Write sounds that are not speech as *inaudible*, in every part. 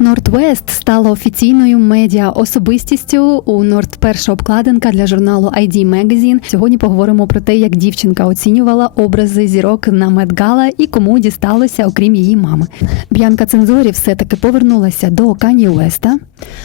Нортвест стала офіційною медіа особистістю. У Норд перша обкладинка для журналу ID Magazine. Сьогодні поговоримо про те, як дівчинка оцінювала образи зірок на Медгала і кому дісталося, окрім її мами. Б'янка Цензорі все таки повернулася до Кані Уеста.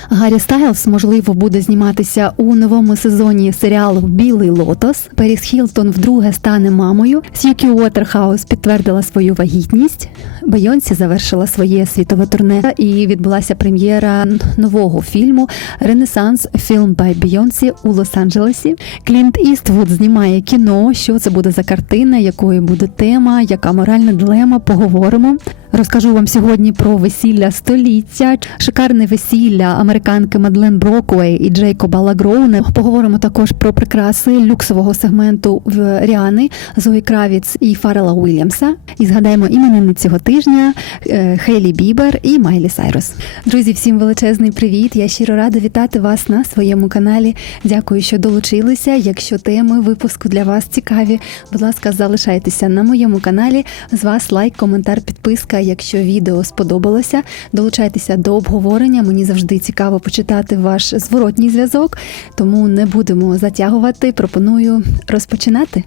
Гаррі Стайлз, можливо, буде зніматися у новому сезоні серіалу Білий Лотос. Періс Хілтон вдруге стане мамою. Сьюкі Уотерхаус підтвердила свою вагітність. Бейонсі завершила своє світове турне і відбулася прем'єра нового фільму Ренесанс фільм by Бейонсі у Лос-Анджелесі. Клінт Іствуд знімає кіно. Що це буде за картина, якою буде тема, яка моральна дилема. Поговоримо. Розкажу вам сьогодні про весілля століття, шикарне весілля американки Мадлен Броквей і Джейкоба Лагроуне. Поговоримо також про прикраси люксового сегменту в Ріани Зої Кравіц і Фарела Уільямса. І згадаємо іменини цього тижня е, Хейлі Бібер і Майлі Сайрус. Друзі, всім величезний привіт! Я щиро рада вітати вас на своєму каналі. Дякую, що долучилися. Якщо теми випуску для вас цікаві, будь ласка, залишайтеся на моєму каналі. З вас лайк, коментар, підписка. Якщо відео сподобалося, долучайтеся до обговорення. Мені завжди цікаво почитати ваш зворотній зв'язок, тому не будемо затягувати. Пропоную розпочинати.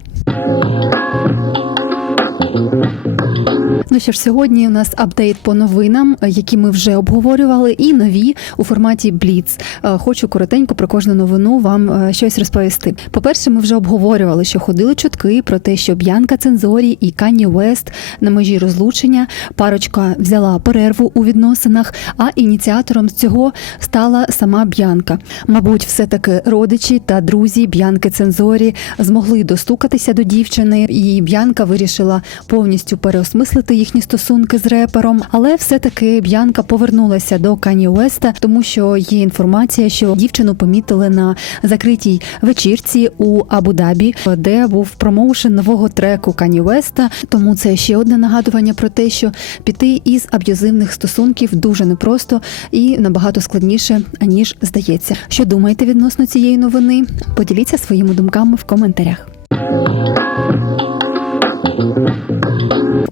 Що ж, сьогодні у нас апдейт по новинам, які ми вже обговорювали, і нові у форматі Бліц. Хочу коротенько про кожну новину вам е, щось розповісти. По-перше, ми вже обговорювали, що ходили чутки про те, що Б'янка Цензорі і Кані Уест на межі розлучення. Парочка взяла перерву у відносинах, а ініціатором цього стала сама Б'янка. Мабуть, все таки родичі та друзі Б'янки Цензорі змогли достукатися до дівчини, і Б'янка вирішила повністю переосмислити їхні стосунки з репером. Але все-таки Б'янка повернулася до Кані Уеста, тому що є інформація, що дівчину помітили на закритій вечірці у Абу-Дабі, де був промоушен нового треку Кані Уеста. Тому це ще одне нагадування про те, що піти із аб'юзивних стосунків дуже непросто і набагато складніше аніж здається. Що думаєте відносно цієї новини? Поділіться своїми думками в коментарях.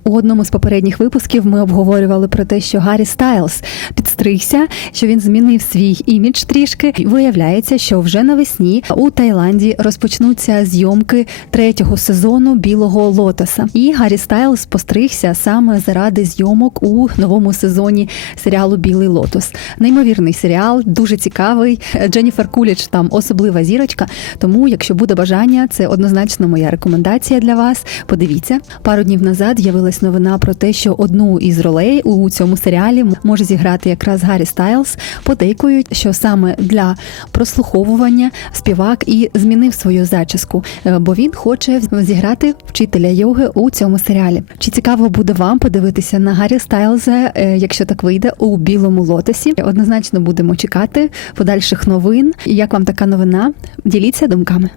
У одному з попередніх випусків ми обговорювали про те, що Гаррі Стайлз підстригся, що він змінив свій імідж трішки. Виявляється, що вже навесні у Таїланді розпочнуться зйомки третього сезону Білого Лотоса. І Гаррі Стайлз постригся саме заради зйомок у новому сезоні серіалу Білий Лотос. Неймовірний серіал, дуже цікавий. Дженніфер Куліч там особлива зірочка. Тому, якщо буде бажання, це однозначно моя рекомендація для вас. Подивіться, пару днів назад з'явилась новина про те, що одну із ролей у цьому серіалі може зіграти якраз Гаррі Стайлз. Подейкують, що саме для прослуховування співак і змінив свою зачіску, е, бо він хоче зіграти вчителя йоги у цьому серіалі. Чи цікаво буде вам подивитися на Гаррі Стайлза, е, якщо так вийде у білому лотосі? Однозначно будемо чекати подальших новин. Як вам така новина? Діліться думками.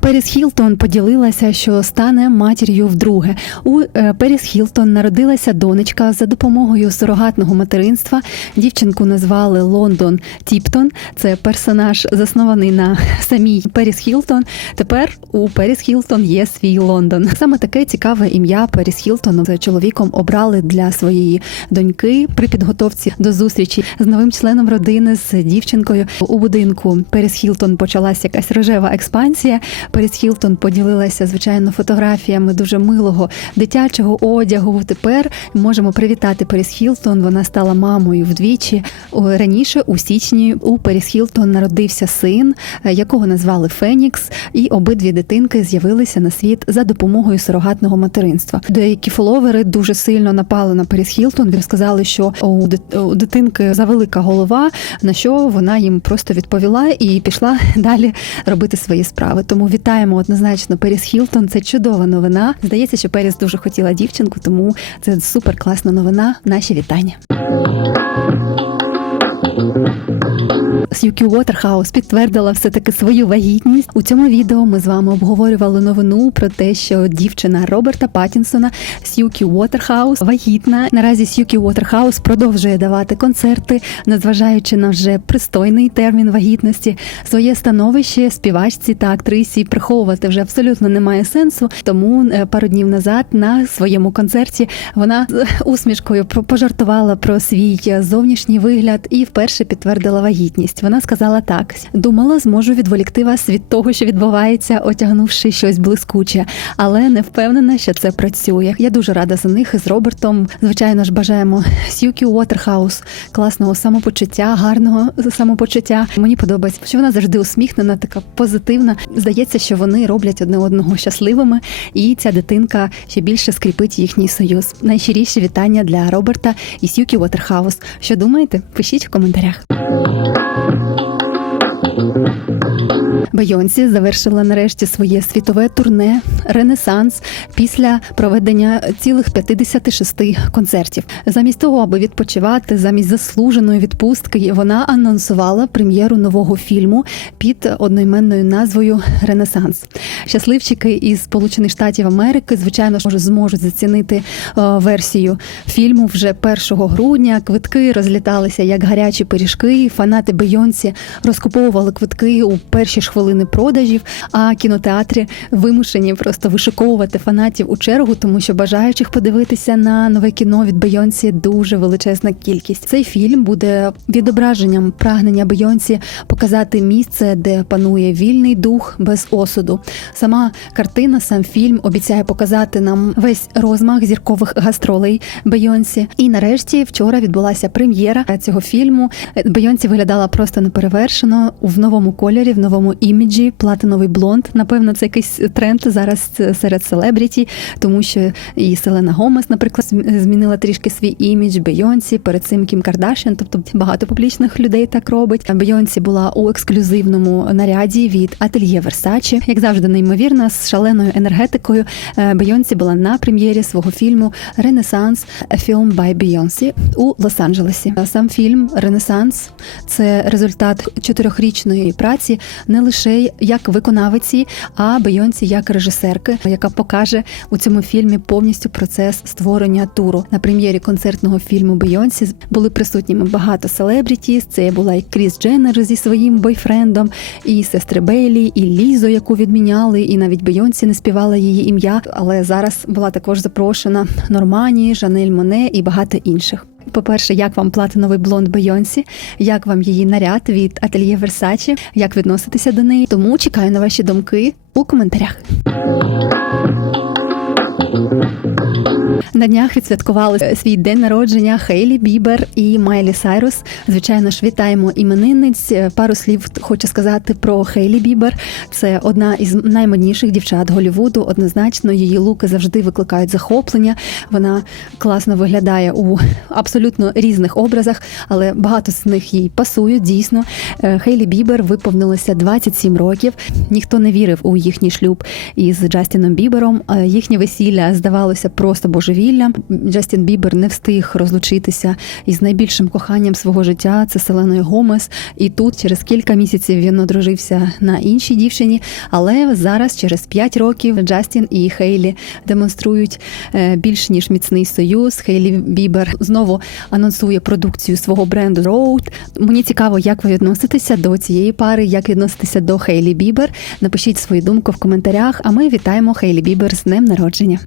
Періс Хілтон поділилася, що стане матір'ю вдруге. У е, Періс Хілтон народилася донечка за допомогою сурогатного материнства. Дівчинку назвали Лондон Тіптон. Це персонаж, заснований на самій Періс Хілтон. Тепер у Періс Хілтон є свій Лондон. Саме таке цікаве ім'я Періс Хілтон з чоловіком обрали для своєї доньки при підготовці до зустрічі з новим членом родини з дівчинкою у будинку. Періс Хілтон почалася якась рожева експансія. Періс Хілтон поділилася звичайно фотографіями дуже милого дитячого одягу. Тепер можемо привітати Періс Хілтон. Вона стала мамою вдвічі. Раніше у січні у Періс Хілтон народився син, е, якого назвали Фенікс, і обидві дитинки з'явилися на світ за допомогою сурогатного материнства. Деякі фоловери дуже сильно напали на Періс Хілтон. Сказали, що у дитинки завелика голова, на що вона їм просто відповіла і пішла *laughs* далі робити свої справи. Тому вітаємо однозначно Періс Хілтон. Це чудова новина. Здається, що Періс дуже хотіла дівчинку, тому це супер класна новина. Наші вітання. Сьюкі Уотерхаус підтвердила все таки свою вагітність. У цьому відео ми з вами обговорювали новину про те, що дівчина Роберта Паттінсона Сьюкі Уотерхаус вагітна. Наразі Сьюкі Уотерхаус продовжує давати концерти, незважаючи на вже пристойний термін вагітності. Своє становище співачці та актрисі приховувати вже абсолютно немає сенсу. Тому е, пару днів назад на своєму концерті вона з усмішкою про- пожартувала про свій е, зовнішній вигляд і вперше підтвердила вагітність. Вона сказала так: думала, зможу відволікти вас від того, що відбувається, отягнувши щось блискуче, але не впевнена, що це працює. Я дуже рада за них з Робертом. Звичайно ж, бажаємо Сьюкі Уотерхаус класного самопочуття, гарного самопочуття. Мені подобається, що вона завжди усміхнена, така позитивна. Здається, що вони роблять одне одного щасливими, і ця дитинка ще більше скріпить їхній союз. Найщиріші вітання для Роберта і Сьюкі Уотерхаус. Що думаєте? Пишіть в коментарях. Música Бейонсі завершила нарешті своє світове турне Ренесанс після проведення цілих 56 концертів. Замість того, аби відпочивати, замість заслуженої відпустки, вона анонсувала прем'єру нового фільму під одноіменною назвою Ренесанс. Щасливчики із Сполучених Штатів Америки, звичайно ж, зможуть зацінити е, версію фільму вже 1 грудня. Квитки розліталися як гарячі пиріжки. Фанати Бейонсі розкуповували квитки у перші ж хвилини продажів. А кінотеатри вимушені просто вишиковувати фанатів у чергу, тому що бажаючих подивитися на нове кіно від Бейонсі дуже величезна кількість. Цей фільм буде відображенням прагнення Бейонсі показати місце, де панує вільний дух без осуду. Сама картина, сам фільм обіцяє показати нам весь розмах зіркових гастролей Бейонсі. І нарешті вчора відбулася прем'єра цього фільму. Бейонсі виглядала просто неперевершено в новому кольорі, в новому іміджі, платиновий блонд. Напевно, це якийсь тренд зараз серед селебріті, тому що і Селена Гомес, наприклад, змінила трішки свій імідж. Бейонсі, перед цим Кім Кардашян, тобто багато публічних людей так робить. Бейонсі була у ексклюзивному наряді від ательє Версачі, як завжди, неймовірна з шаленою енергетикою. Е, Бейонсі була на прем'єрі свого фільму Ренесанс Film by Beyoncé у Лос-Анджелесі. Сам фільм Ренесанс це результат чотирьохрічної праці не лише як виконавиці, а Бейонсі як режисерки, яка покаже у цьому фільмі повністю процес створення туру. На прем'єрі концертного фільму Бейонсі були присутніми багато селебрітіс. Це була і Кріс Дженнер зі своїм бойфрендом, і сестри Бейлі, і Лізо, яку відміняли, і навіть Бейонсі не співала її ім'я. Але зараз була також запрошена Нормані, Жанель Моне і багато інших. По-перше, як вам платиновий блонд Бейонсі, як вам її наряд від ательє Версачі, як відноситися до неї? Тому чекаю на ваші думки у коментарях. На днях відсвяткували свій день народження Хейлі Бібер і Майлі Сайрус. Звичайно ж, вітаємо іменинниць. Пару слів хочу сказати про Хейлі Бібер. Це одна із наймодніших дівчат Голівуду. Однозначно, її луки завжди викликають захоплення. Вона класно виглядає у абсолютно різних образах, але багато з них їй пасують. Дійсно, Е, Хейлі Бібер виповнилося 27 років. Ніхто не вірив у їхній шлюб із Джастіном Бібером. Е, Їхнє весілля здавалося просто божевіллям. Джастін Бібер не встиг розлучитися із найбільшим коханням свого життя. Це Селеною Гомес. І тут через кілька місяців він одружився на іншій дівчині. Але зараз, через 5 років, Джастін і Хейлі демонструють е, більш ніж міцний союз. Хейлі Бібер знову анонсує продукцію свого бренду Road. Мені цікаво, як ви відноситеся до цієї пари, як відноситеся до Хейлі Бібер. Напишіть свою думку в коментарях. А ми вітаємо Хейлі Бібер з днем народження.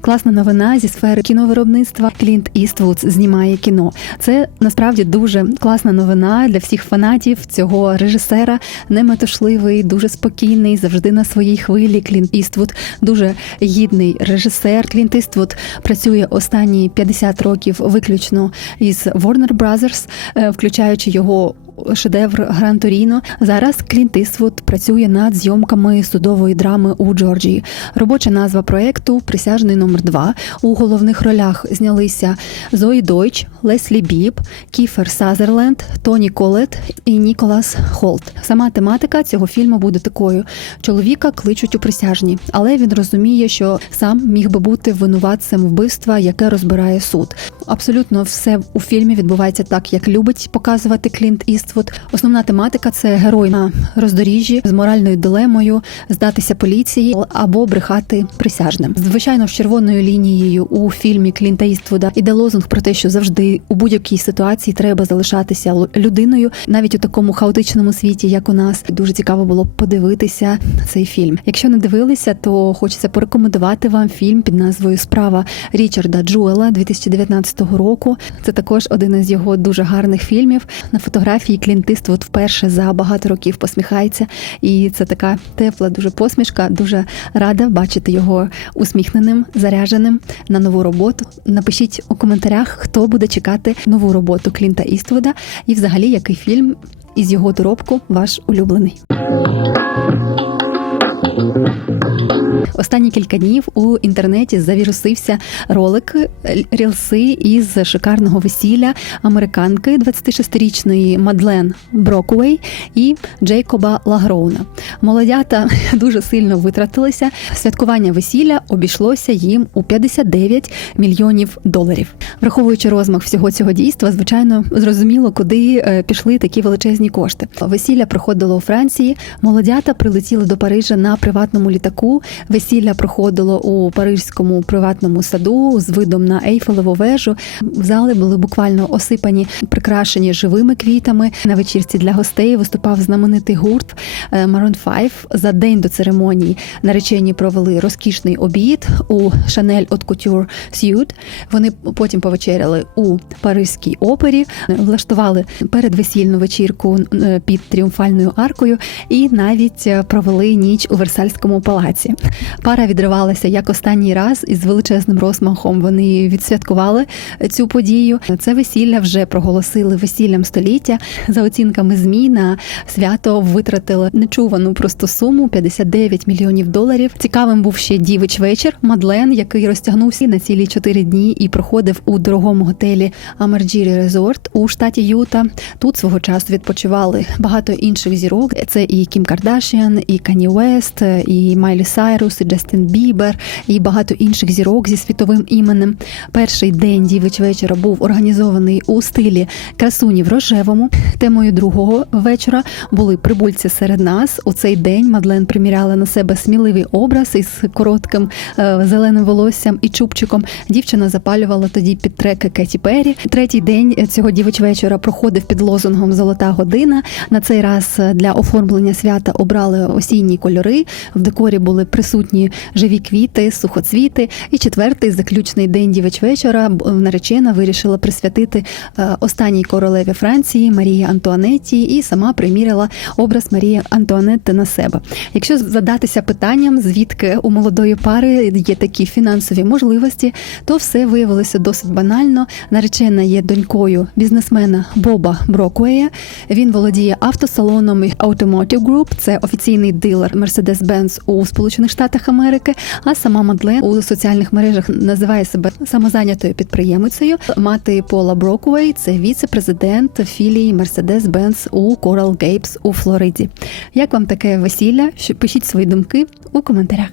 Класна новина зі сфери кіновиробництва. Клінт Іствуд знімає кіно. Це насправді дуже класна новина для всіх фанатів цього режисера. Неметушливий, дуже спокійний, завжди на своїй хвилі. Клінт Іствуд дуже гідний режисер. Клінт Іствуд працює останні 50 років виключно із Warner Brothers, е, включаючи його шедевр Гран Торіно. Зараз Клінт Іствуд працює над зйомками судової драми у Джорджії. Робоча назва проекту Присяжний номер 2 У головних ролях знялися Зої Дойч, Леслі Біб, Кіфер Сазерленд, Тоні Колет і Ніколас Холт. Сама тематика цього фільму буде такою: чоловіка кличуть у присяжні, але він розуміє, що сам міг би бути винуватцем вбивства, яке розбирає суд. Абсолютно все у фільмі відбувається так, як любить показувати Клінт Іствуд. Основна тематика це герой на роздоріжжі з моральною дилемою, здатися поліції або брехати присяжним. Звичайно, з червоною лінією у фільмі Клінта Іствуда іде лозунг про те, що завжди у будь-якій ситуації треба залишатися людиною, навіть у такому хаотичному світі, як у нас. Дуже цікаво було подивитися цей фільм. Якщо не дивилися, то хочеться порекомендувати вам фільм під назвою Справа Річарда Джуела 2019 року. Це також один із його дуже гарних фільмів. На фотографії Клінт Іствуд вперше за багато років посміхається, і це така тепла, дуже посмішка. Дуже рада бачити його усміхненим, заряженим на нову роботу. Напишіть у коментарях, хто буде чекати нову роботу Клінта Іствуда, і взагалі який фільм із його доробку ваш улюблений. Останні кілька днів у інтернеті завірусився ролик е, рілси із шикарного весілля американки 26-річної Мадлен Брокуей і Джейкоба Лагроуна. Молодята *laughs* дуже сильно витратилися. Святкування весілля обійшлося їм у 59 мільйонів доларів. Враховуючи розмах всього цього дійства, звичайно, зрозуміло, куди е, пішли такі величезні кошти. Весілля проходило у Франції. Молодята прилетіли до Парижа на приватному літаку. Весілля проходило у парижському приватному саду з видом на Ейфелеву вежу. Зали були буквально осипані, прикрашені живими квітами. На вечірці для гостей виступав знаменитий гурт е, Maroon 5. За день до церемонії наречені провели розкішний обід у Chanel Haute Couture Suite. Вони потім повечеряли у Паризькій опері, влаштували передвесільну вечірку е, під тріумфальною аркою і навіть е, провели ніч у Версальському палаці. Пара відривалася як останній раз із величезним розмахом. Вони відсвяткували цю подію. Це весілля вже проголосили весіллям століття. За оцінками змі на свято витратили нечувану просто суму 59 мільйонів доларів. Цікавим був ще дівич вечір Мадлен, який розтягнувся на цілі чотири дні і проходив у дорогому готелі Амарджірі Резорт у штаті Юта. Тут свого часу відпочивали багато інших зірок. Це і Кім Кардашіан, і Кані Уест, і Майлі Сайрус, і Джастин Бібер, і багато інших зірок зі світовим іменем. Перший день дівич вечора був організований у стилі красуні в рожевому. Темою другого вечора були прибульці серед нас. У цей день Мадлен приміряла на себе сміливий образ із коротким е, зеленим волоссям і чубчиком. Дівчина запалювала тоді під треки Кеті Перрі. Третій день цього дівич вечора проходив під лозунгом Золота година. На цей раз для оформлення свята обрали осінні кольори. В декорі були присутні живі квіти, сухоцвіти. І четвертий заключний день дівич вечора наречена вирішила присвятити е, останній королеві Франції Марії Антуанетті і сама приміряла образ Марії Антуанетти на себе. Якщо задатися питанням, звідки у молодої пари є такі фінансові можливості, то все виявилося досить банально. Наречена є донькою бізнесмена Боба Броквея. Він володіє автосалоном Automotive Group, це офіційний дилер Mercedes-Benz у Сполучених Штатах Америки. А сама Мадлен у соціальних мережах називає себе самозайнятою підприємицею. Мати Пола Броквей це віце-президент філії Mercedes-Benz у Coral Gables у Флориді. Як вам таке весілля? Пишіть свої думки у коментарях.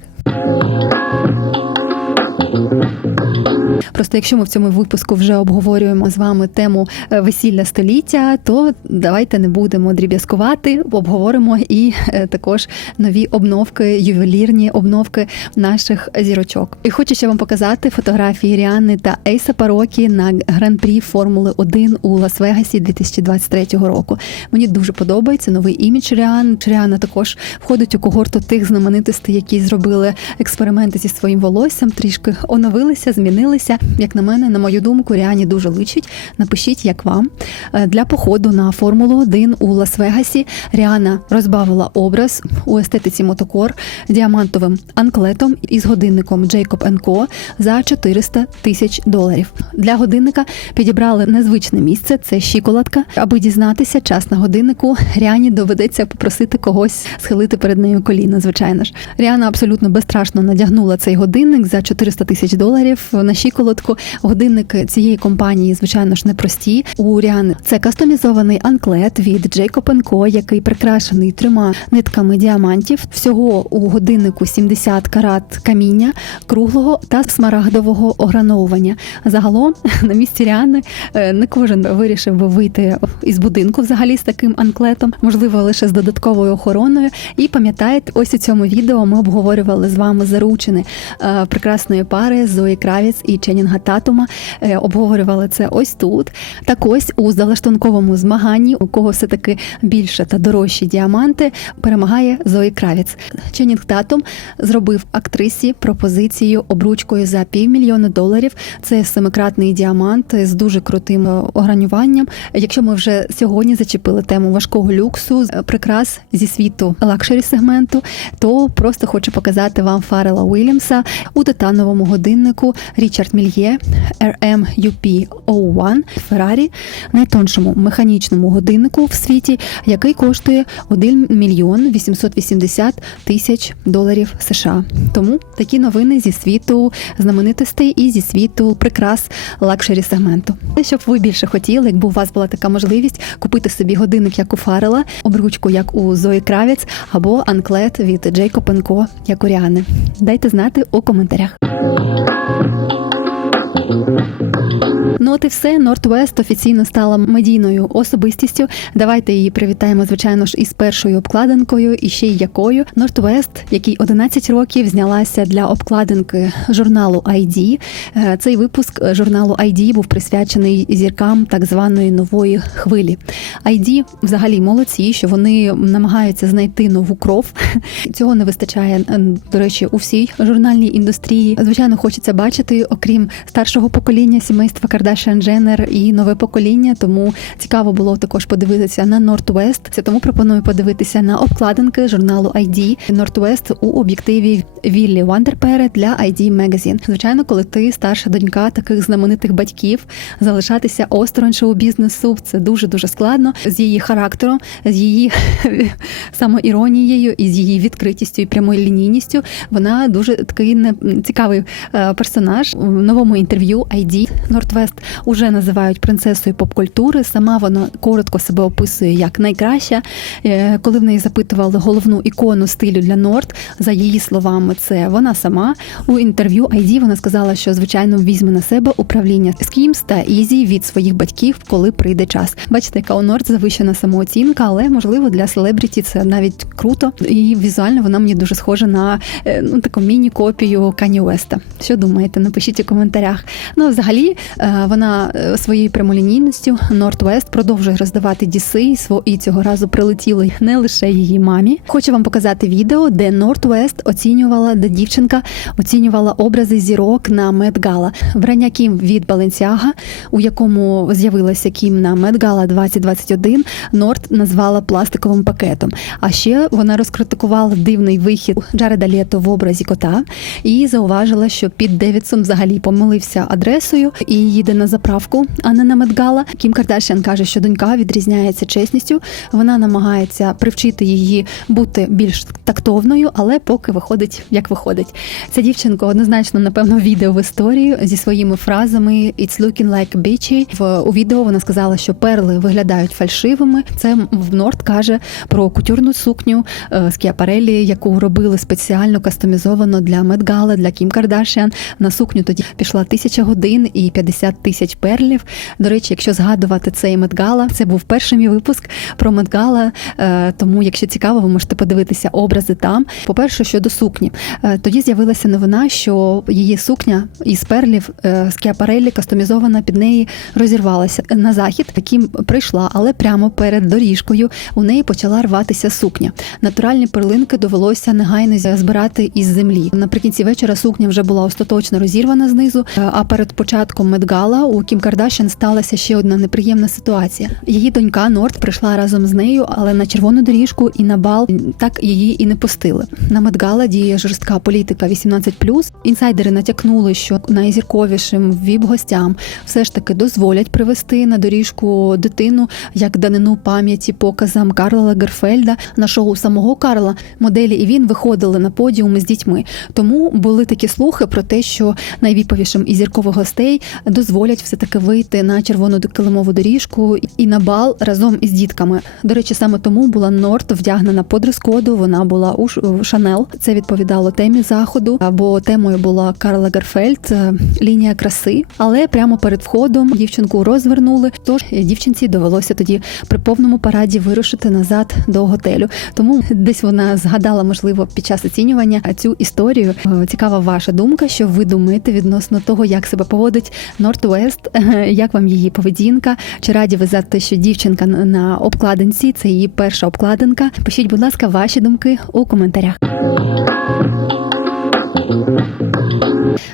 Просто якщо ми в цьому випуску вже обговорюємо з вами тему е, весілля століття, то давайте не будемо дріб'язкувати, обговоримо і е, також нові обновки, ювелірні обновки наших зірочок. І хочу ще вам показати фотографії Ріанни та Ейса Парокі на гран-прі Формули 1 у Лас-Вегасі 2023 року. Мені дуже подобається новий імідж Ріан. Ріанна також входить у когорту тих знаменитостей, які зробили експерименти зі своїм волоссям, трішки оновилися, змінилися. Як на мене, на мою думку, Ріані дуже личить. Напишіть, як вам Е, для походу на Формулу 1 у Лас-Вегасі. Ріана розбавила образ у естетиці мотокор діамантовим анклетом із годинником Jacob Co за 400 тисяч доларів. Для годинника підібрали незвичне місце. Це щиколотка. Аби дізнатися час на годиннику, Ріані доведеться попросити когось схилити перед нею коліна. Звичайно ж, Ріана абсолютно безстрашно надягнула цей годинник за 400 тисяч доларів на щиколотку початку. Годинники цієї компанії, звичайно ж, непрості. У Ріани це кастомізований анклет від Jacob Co, який прикрашений трьома нитками діамантів. Всього у годиннику 70 карат каміння, круглого та смарагдового ограновування. Загалом *laughs* на місці Ріани е, не кожен вирішив би вийти із будинку взагалі з таким анклетом, можливо, лише з додатковою охороною. І пам'ятаєте, ось у цьому відео ми обговорювали з вами заручини е, прекрасної пари Зої Кравіц і Ченінга Татума. Е, Обговорювали це ось тут. Так ось у залаштунковому змаганні, у кого все таки більше та дорожчі діаманти, перемагає Зої Кравіц. Ченінг Татум зробив актрисі пропозицію обручкою за півмільйона доларів. Це семикратний діамант з дуже крутим е, огранюванням. Якщо ми вже сьогодні зачепили тему важкого люксу, е, прикрас зі світу лакшері сегменту, то просто хочу показати вам Фарела Уільямса у титановому годиннику Річард Мільє RMUP 01 Феррарі, найтоншому механічному годиннику в світі, який коштує 1 мільйон 880 тисяч доларів США. Тому такі новини зі світу знаменитостей і зі світу прикрас лакшері сегменту. Щоб ви більше хотіли, якби у вас була така можливість купити собі годинник, як у Фарела, обручку, як у Зої Кравіц, або анклет від Co, як у Ріани. Дайте знати у коментарях. Thank you. Ну от і все. Нортвест офіційно стала медійною особистістю. Давайте її привітаємо, звичайно ж, із першою обкладинкою, і ще й якою. Нортвест, який 11 років знялася для обкладинки журналу ID. Е, Цей випуск журналу ID був присвячений зіркам так званої нової хвилі. ID взагалі молодці, що вони намагаються знайти нову кров. *laughs* Цього не вистачає, е, до речі, у всій журнальній індустрії. Звичайно, хочеться бачити, окрім старшого покоління сімейства Кардашіан Дженнер і нове покоління. Тому цікаво було також подивитися на Нортвест. Це Тому пропоную подивитися на обкладинки журналу ID Нортвест у об'єктиві Віллі Вандерпере для ID Magazine. Звичайно, коли ти старша донька таких знаменитих батьків, залишатися осторонь шоу-бізнесу це дуже дуже складно з її характером, з її *laughs* самоіронією і з її відкритістю і прямою лінійністю. Вона дуже такий не цікавий е, персонаж у новому інтерв'ю ID Нортвест уже називають принцесою поп-культури. Сама вона коротко себе описує як найкраща. Е, Коли в неї запитували головну ікону стилю для Норт, за її словами, це вона сама у інтерв'ю ID вона сказала, що звичайно візьме на себе управління Skims та Ізі від своїх батьків, коли прийде час. Бачите, яка у Норт завищена самооцінка, але можливо для селебріті це навіть круто. І візуально вона мені дуже схожа на е, ну таку міні-копію Кані Уеста. Що думаєте? Напишіть у коментарях. Ну, взагалі, е, вона е, своєю прямолінійністю Нортвест продовжує роздавати діси і цього разу прилетіли не лише її мамі. Хочу вам показати відео, де Нортвест оцінювала, де дівчинка оцінювала образи зірок на Медгала. Врання Кім від Баленсіага, у якому з'явилася Кім на Медгала 2021, Норт назвала пластиковим пакетом. А ще вона розкритикувала дивний вихід Джареда Лето в образі кота і зауважила, що під Девідсом взагалі помилився адресою і їде на заправку, а не на Медгала. Кім Кардашян каже, що донька відрізняється чесністю. Вона намагається привчити її бути більш тактовною, але поки виходить, як виходить. Ця дівчинка однозначно, напевно, відео в історію зі своїми фразами «It's looking like bitchy». В у відео вона сказала, що перли виглядають фальшивими. Це в Норд каже про кутюрну сукню е, з Кіапарелі, яку робили спеціально кастомізовано для Медгала, для Кім Кардашян. На сукню тоді пішла тисяча годин і 50 тисяч перлів. До речі, якщо згадувати цей Медгала, це був перший мій випуск про Медгала. е, Тому, якщо цікаво, ви можете подивитися образи там. По-перше, щодо сукні, Е, тоді з'явилася новина, що її сукня із перлів е, з Кіапарелі кастомізована під неї розірвалася на захід. Кім прийшла, але прямо перед доріжкою у неї почала рватися сукня. Натуральні перлинки довелося негайно збирати із землі. Наприкінці вечора сукня вже була остаточно розірвана знизу. А перед початком Медгала у Кім Кардашян сталася ще одна неприємна ситуація. Її донька Норт прийшла разом з нею, але на червону доріжку і на бал так її і не пустили. На Медгала діє жорстка політика 18+. Інсайдери натякнули, що найзірковішим віп-гостям все ж таки дозволять привести на доріжку дитину як данину пам'яті показам Карла Лагерфельда. На шоу самого Карла моделі і він виходили на подіум з дітьми. Тому були такі слухи про те, що найвіповішим із зіркових гостей дозволять все таки вийти на червону килимову доріжку і на бал разом із дітками. До речі, саме тому була Норт вдягнена по дрес-коду. Вона була у Шанел. Це відповідало темі заходу. Або темою була Карл Лагерфельд, е, лінія краси. Але прямо перед входом дівчинку розвернули. Тож дівчинці довелося тоді при повному параді вирушити назад до готелю. Тому десь вона згадала, можливо, під час оцінювання цю історію. Е, Цікава ваша думка, що ви думаєте відносно того, як себе поводить Нортвест, *laughs* як вам її поведінка? Чи раді ви за те, що дівчинка на обкладинці це її перша обкладинка? Пишіть, будь ласка, ваші думки у коментарях.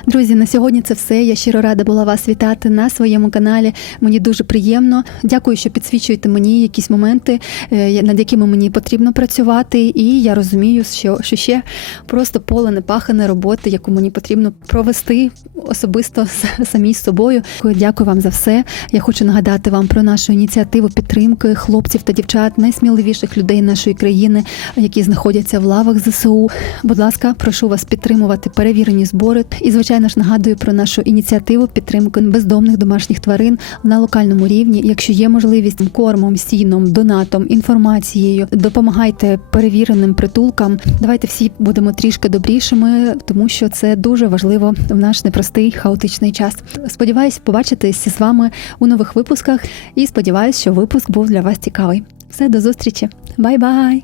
Друзі, на сьогодні це все. Я щиро рада була вас вітати на своєму каналі. Мені дуже приємно. Дякую, що підсвічуєте мені якісь моменти, е, над якими мені потрібно працювати. І я розумію, що, що ще просто поле непахане роботи, яку мені потрібно провести особисто *laughs* самій з собою. Дякую вам за все. Я хочу нагадати вам про нашу ініціативу підтримки хлопців та дівчат, найсміливіших людей нашої країни, які знаходяться в лавах ЗСУ. Будь ласка, прошу вас підтримувати перевірені збори. І звичайно ж нагадую про нашу ініціативу підтримки бездомних домашніх тварин на локальному рівні. Якщо є можливість кормом, сіном, донатом, інформацією, допомагайте перевіреним притулкам. Давайте всі будемо трішки добрішими, тому що це дуже важливо в наш непростий хаотичний час. Сподіваюсь, побачитись з вами у нових випусках і сподіваюсь, що випуск був для вас цікавий. Все до зустрічі, бай-бай!